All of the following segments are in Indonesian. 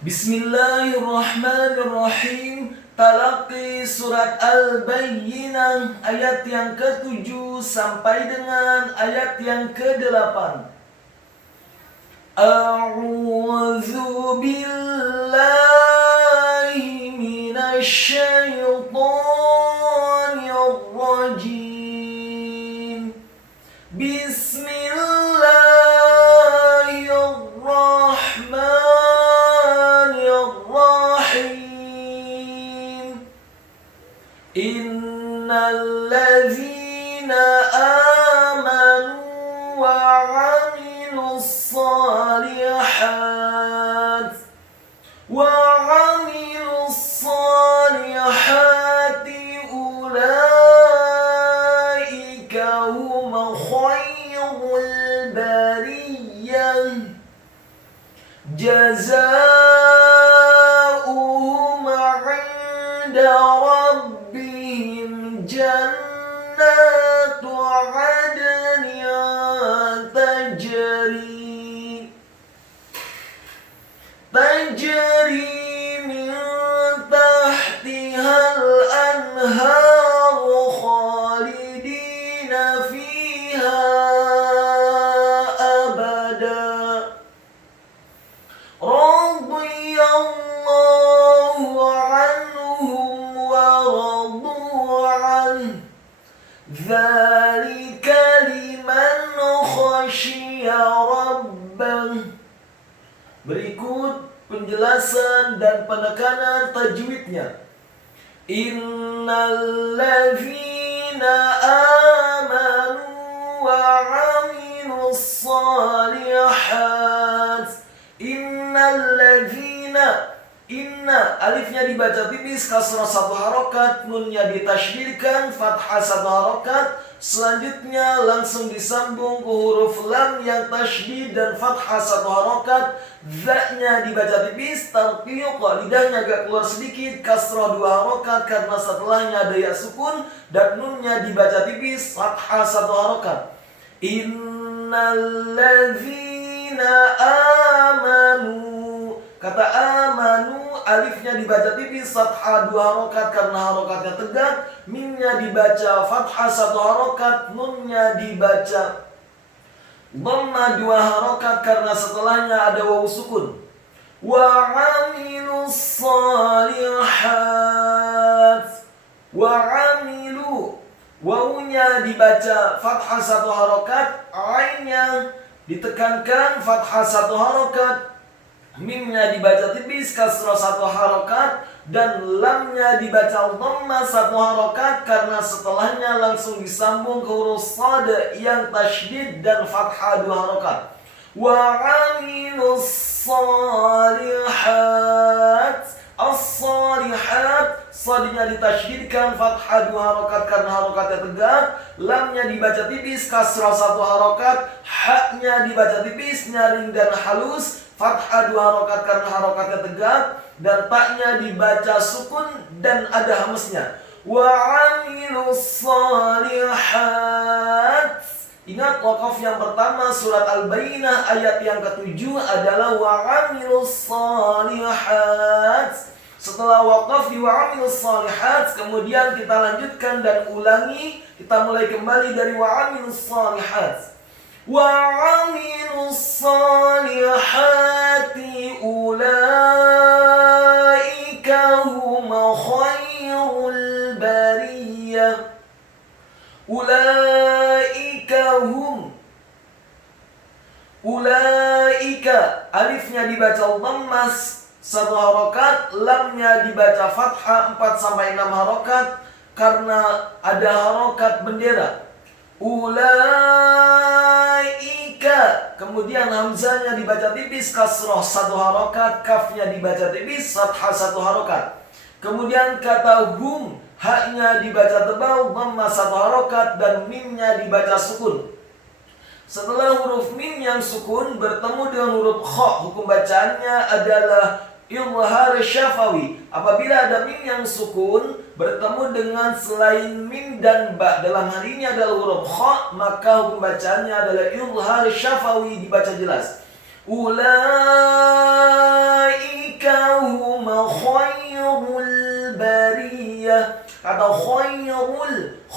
Bismillahirrahmanirrahim. Talaqi surat Al-Bayyinah ayat yang ke-7 sampai dengan ayat yang ke-8. A'udzu billahi minasy syaithanir rajim. Bismillahirrahmanirrahim. Innalladzina amanu wa 'amilus shalihat ulaika hum khairul bariyah jazaohum 'inda rabbihim jannatu 'adnin tajri min tahtihal anharu khalidina fiha abada radiyallahu anhum wa radu an dzalika liman khasyiya rabbah. Berikut penjelasan dan penekanan tajwidnya. Innalladzina amanu wa 'amilus shalihat. Innalladzina, inna alifnya dibaca tipis, kasrah satu harokat, nunnya ditasydidkan, fathah satu harokat. Selanjutnya langsung disambung ke huruf lam yang tasydid dan fathah satu harokat. Za-nya dibaca tipis, tarqiq, lidahnya agak keluar sedikit, kasrah dua harokat karena setelahnya ada ya sukun, dan nunnya dibaca tipis, fathah satu harokat. Innalladzina amanu. Kata amanu, alifnya dibaca tipis, fathah dua harokat karena harokatnya tegak, mimnya dibaca fathah satu harokat, nunnya dibaca dhamma dua harokat karena setelahnya ada wawu sukun. Wa 'amilus shalihat. Wa 'amilu, wawunya dibaca fathah satu harokat, ainnya ditekankan fathah satu harokat, mimnya dibaca tipis, kasrah satu harokat, dan lamnya dibaca dhamma satu harokat karena setelahnya langsung disambung ke huruf shad yang tasydid dan fathah dua harokat. Wa 'amilus shalihat. As-shalihat, shadnya ditasydidkan, fathah dua harokat karena harokatnya tegak, lamnya dibaca tipis, kasrah satu harokat, haknya dibaca tipis, nyaring dan halus, fathah dua harokat karena harokatnya tegak, dan taknya dibaca sukun dan ada hamesnya. Wa 'amilus shalihat. Ingat, waqaf yang pertama surat Al-Bayyinah ayat yang ke-7 adalah wa 'amilus shalihat. Setelah waqaf di wa 'amilus shalihat, kemudian kita lanjutkan dan ulangi. Kita mulai kembali dari wa 'amilus shalihat. Wa 'amilus shalihati ulaika hum khairul bariyah. Ulaika, alifnya dibaca dhamma satu harokat, lamnya dibaca fathah 4-6 harokat karena ada harokat bendera. Ulaika, kemudian hamzanya dibaca tipis, kasroh satu harokat, kafnya dibaca tipis, fathah satu harokat. Kemudian kata hum, haknya dibaca tebal, dhamma satu harokat, dan mimnya dibaca sukun. Setelah huruf mim yang sukun bertemu dengan huruf kha, hukum bacaannya adalah izhar syafawi. Apabila ada mim yang sukun bertemu dengan selain mim dan ba, dalam hal ini adalah huruf kha, maka hukum bacaannya adalah izhar syafawi, dibaca jelas. Ulaika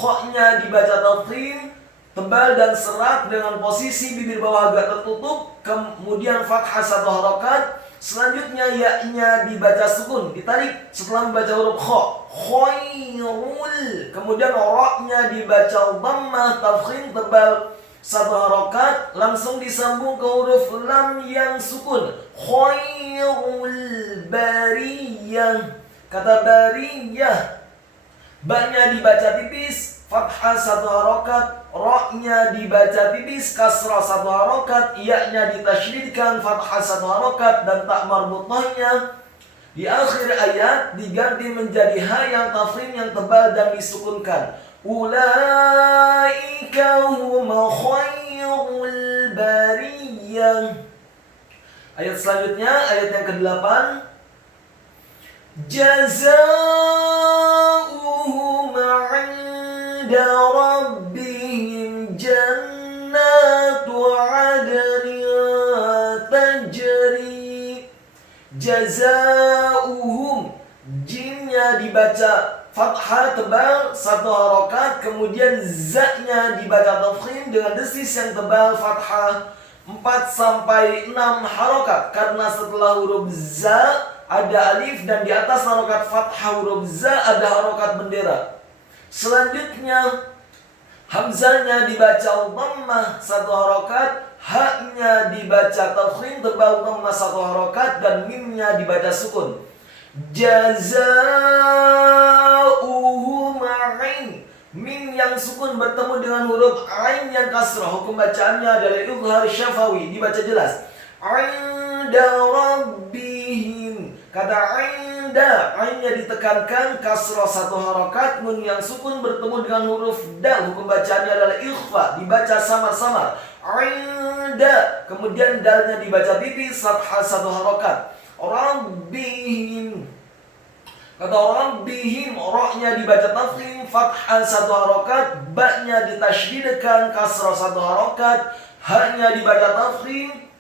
Kho-nya dibaca tafkhim, tebal dan serat dengan posisi bibir bawah agak tertutup. Kemudian fathah 1 harokat. Selanjutnya ya-nya dibaca sukun, ditarik setelah membaca huruf kho. Khairul. Kemudian ro-nya dibaca dhammah tafkhim tebal 1 harokat, langsung disambung ke huruf lam yang sukun. Khairul bariyah. Kata bariyah, ba-nya dibaca tipis, fathah 1 harokat, ro-nya dibaca tipis, kasrah 1 harokat, ya-nya ditasydidkan, fathah 1 harokat, dan tak marbutahnya di akhir ayat diganti menjadi ha yang tafkhim yang tebal dan disukunkan. Ulaika huma khairul bariyah. Ayat selanjutnya, ayat yang ke-8. Jazaohum 'inda rabbihim jannatu 'adnin tajri. Jazaohum, jimnya dibaca fathah tebal 1 harokat, kemudian za-nya dibaca tafkhim dengan desis yang tebal fathah 4 sampai 6 harokat, karena setelah huruf za ada alif dan di atas harokat fathah huruf za ada harokat bendera. Selanjutnya hamzahnya dibaca dhammah 1 harokat, ha-nya dibaca tafkhim tebal dhammah 1 harokat, dan mimnya dibaca sukun. Jazaohum 'ain. Mim yang sukun bertemu dengan huruf ain yang kasrah. Hukum bacaannya adalah izhar syafawi, dibaca jelas. 'Inda rabbihim. Kata 'inda, ainnya ditekankan, kasrah 1 harokat, nun yang sukun bertemu dengan huruf dal. Hukum bacaannya adalah ikhfa, dibaca samar-samar. 'Inda. Kemudian dalnya dibaca tipis, fathah 1 harokat. Rabbihim. Kata rabbihim, ro-nya dibaca tafkhim, fathah 1 harokat, ba-nya ditasydidkan, kasrah 1 harokat, ha-nya dibaca tafkhim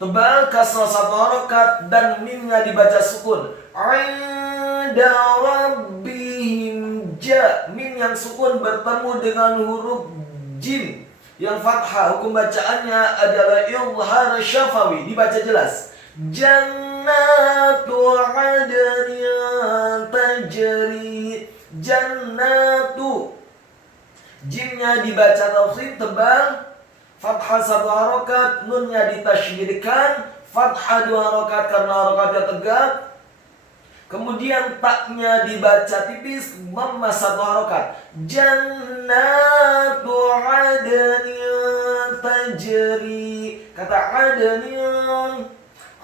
tebal, kasrah 1 harokat, dan mimnya dibaca sukun. 'Inda rabbihim ja. Mim yang sukun bertemu dengan huruf jim yang fathah. Hukum bacaannya adalah izhar syafawi, dibaca jelas. Jannatu 'adnin tajri. Jannatu, jimnya dibaca tafkhim tebal, fathah 1 harokat, nunnya ditasydidkan, fathah 2 harokat karena harokatnya tegak. Kemudian taknya dibaca tipis, dhammah 1 harokat. Jannatu 'adnin tajri. Kata 'adnin,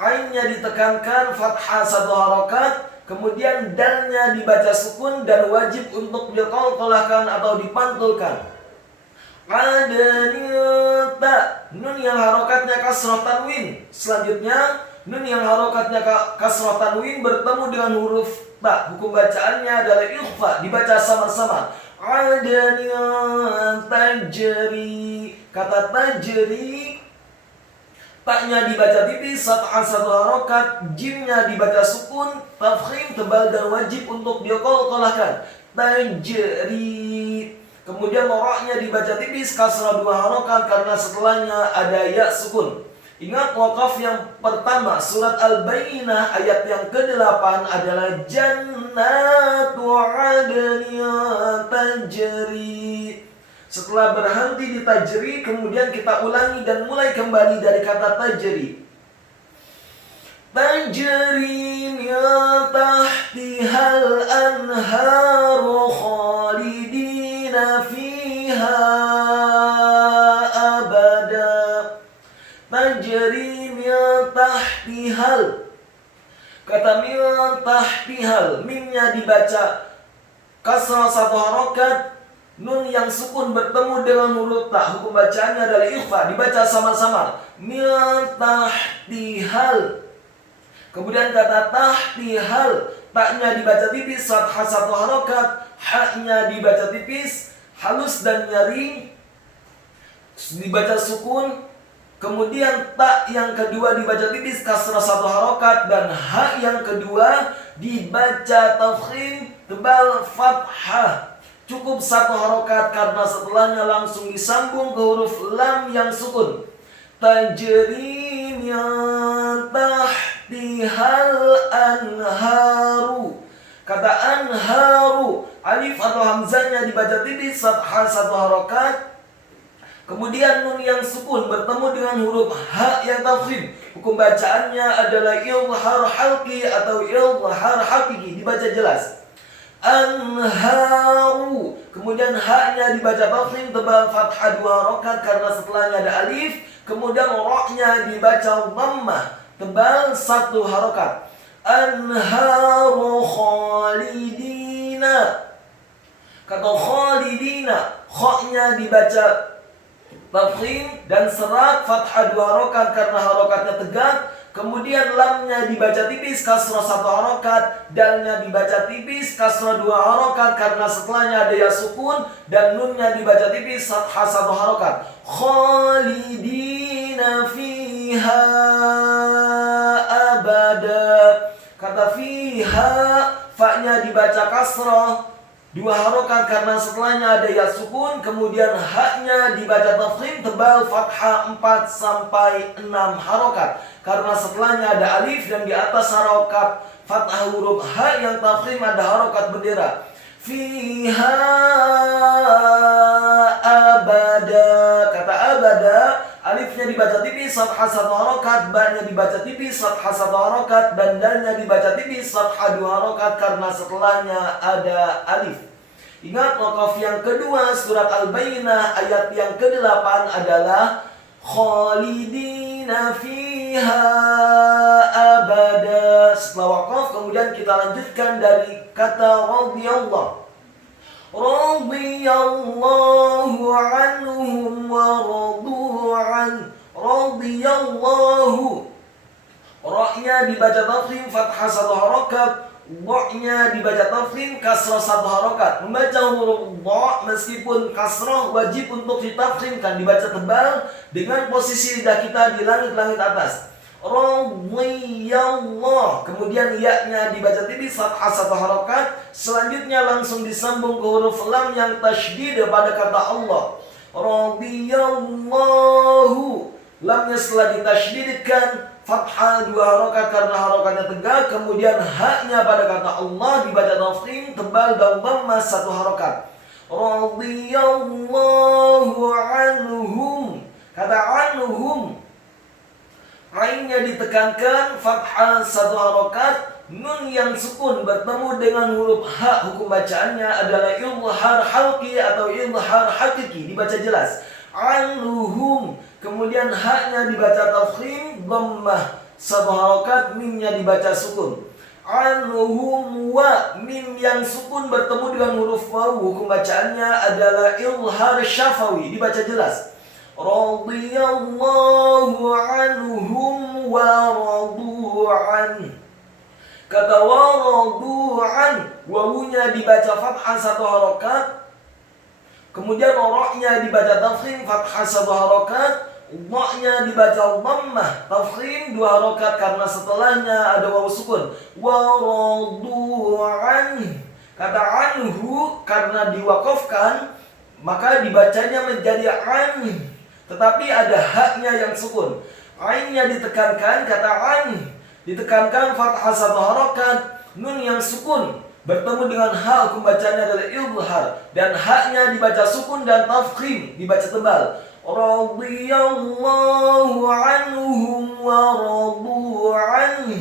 ainnya ditekankan, fathah 1 harokat, kemudian dalnya dibaca sukun dan wajib untuk diqalqalahkan atau dipantulkan. Adnin ta, nun yang harokatnya kasrah tanwin. Selanjutnya nun yang harokatnya kasrah tanwin bertemu dengan huruf ta. Hukum bacaannya adalah ikhfa, dibaca sama-sama. Adnin tajri. Kata tajri, taknya dibaca tipis, fathah 1 harokat, jimnya dibaca sukun, tafkhim tebal dan wajib untuk diqalqalahkan. Tajri. Kemudian ro-nya dibaca tipis, kasrah 2 harokat karena setelahnya ada ya sukun. Ingat wakaf yang pertama surat Al-Bayyinah ayat yang ke-8 adalah jannatu 'adnin tajri. Setelah berhenti di tajri, kemudian kita ulangi dan mulai kembali dari kata tajri. Tajri min tahtihal anharu khalidina fiha abada. Tajri min tahtihal. Kata min tahtihal, mimnya dibaca kasrah 1 harokat, nun yang sukun bertemu dengan huruf ta. Hukum bacaannya adalah ikhfa, dibaca sama-sama. Min tahtihal. Kemudian kata tahtihal, taknya dibaca tipis, fathah 1 harokat, ha-nya dibaca tipis, halus dan nyaring, dibaca sukun. Kemudian tak yang kedua dibaca tipis, kasrah 1 harokat, dan ha yang kedua dibaca tafkhim tebal, fathah Cukup satu harokat karena setelahnya langsung disambung ke huruf lam yang sukun. Tajri min tahtihal anharu. Kata anharu, alif atau hamzahnya dibaca tipis, fathah satu harokat. Kemudian nun yang sukun bertemu dengan huruf ha yang tafkhim. Hukum bacaannya adalah ilhar halqi atau ilhar hakiki, dibaca jelas. Anharu. Kemudian ha-nya dibaca tafkhim tebal fathah dua harokat karena setelahnya ada alif. Kemudian ra-nya dibaca dhammah tebal satu harokat. Anharu khalidina. Kata khalidina, kha-nya dibaca tafkhim dan serat fathah dua harokat karena harokatnya tegak. Kemudian lamnya dibaca tipis kasrah satu harokat, dalnya dibaca tipis kasrah dua harokat karena setelahnya ada ya sukun, dan nunnya dibaca tipis fathah satu harokat. Khalidina fiha abada. Kata fiha, fa-nya dibaca kasrah dua harokat karena setelahnya ada ya sukun. Kemudian ha-nya dibaca tafkhim tebal fathah 4 sampai 6 harokat karena setelahnya ada alif, dan di atas harokat fathah huruf ha yang tafkhim ada harokat bendera. Fiha abada. Kata abada, alifnya dibaca tipis fathah satu harokat, ba-nya dibaca tipis fathah satu harokat, dan dalnya dibaca tipis fathah dua harokat karena setelahnya ada alif. Ingat, waqaf yang kedua surat Al-Bayyinah ayat yang ke-8 adalah khalidina fiha abada. Setelah waqaf kemudian kita lanjutkan dari kata radhiyallahu. Radhiyallahu anhum wa radu an. Radhiyallahu. Ra-nya dibaca tafkhim fathah satu harokat, Dha-nya dibaca tafkhim kasrah satu harokat. Membaca huruf dha meskipun kasrah wajib untuk ditafkhimkan, dibaca tebal dengan posisi lidah kita di langit-langit atas. Radhiyallah. Kemudian ya-nya dibaca tipis fathah satu harokat. Selanjutnya langsung disambung ke huruf lam yang tasydid pada kata Allah. Radhiyallahu. Lamnya setelah ditasydidkan fathah dua harokat karena harokatnya tegak. Kemudian ha-nya pada kata Allah dibaca tafkhim tebal dan dhammah satu harokat. Radhiyallahu anhum. Kata anhum, ainnya ditekankan fathah satu harokat. Nun yang sukun bertemu dengan huruf ha. Hukum bacaannya adalah ilhar halqi atau ilhar hakiki, dibaca jelas. Anhum. Kemudian ha-nya dibaca tafkhim dhammah satu harokat, mimnya dibaca sukun. Anhum wa, mim yang sukun bertemu dengan huruf waw. Hukum bacaannya adalah ilhar syafawi, dibaca jelas. Radhiyallahu anhum wa radu an. Kata wa radu an, wawunya dibaca fathah satu harokat. Kemudian ra-nya dibaca tafkhim fathah satu harokat, dha-nya dibaca dhammah tafkhim dua harokat karena setelahnya ada waw sukun. Wa radu an. Kata anhu karena diwakafkan maka dibacanya menjadi an, tetapi ada ha-nya yang sukun. Ainnya ditekankan, kata an ditekankan fathah satu harokat, nun yang sukun bertemu dengan ha. Hukum bacanya adalah ilhar, dan ha-nya dibaca sukun dan tafkhim, dibaca tebal. Radhiyallahu anhum wa radu an.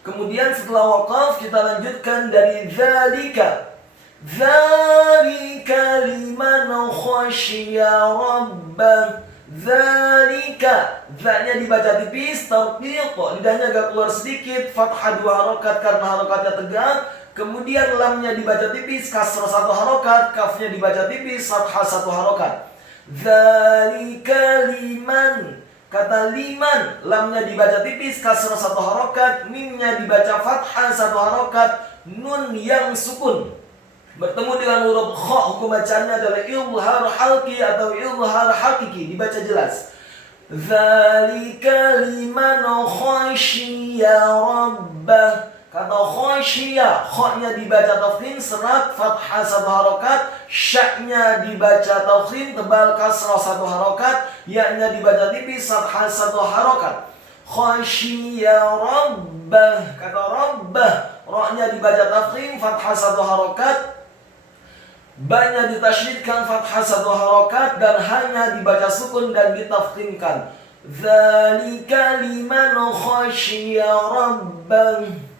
Kemudian setelah waqaf kita lanjutkan dari dzalika. Dzalika liman khasyiya rabbah. Dzalika, dzanya dibaca tipis, tarqiq, lidahnya agak keluar sedikit, fathah dua harokat karena harokatnya tegak. Kemudian lamnya dibaca tipis, kasrah satu harokat, kafnya dibaca tipis, fathah satu harokat. Dzalika liman. Kata liman, lamnya dibaca tipis, kasrah satu harokat, mimnya dibaca fathah satu harokat, nun yang sukun bertemu dengan huruf kha. Hukum bacaannya adalah ilhar halqi atau ilhar hakiki, dibaca jelas. Dzalika liman khasyiya rabbah. Kata khosyiya, khoknya dibaca tafkhim serat fathah 1 harokat, syaknya dibaca tafkhim tebal kasrah 1 harokat, ya-nya dibaca tipis fathah 1 harokat. Khosyiya rabbah, kata rabbah, roknya dibaca tafkhim fathah 1 harokat, ba-nya ditasydidkan fathah 1 harokat, dan ha-nya dibaca sukun dan ditafkhimkan. Dzalika liman khosyiya rabbah.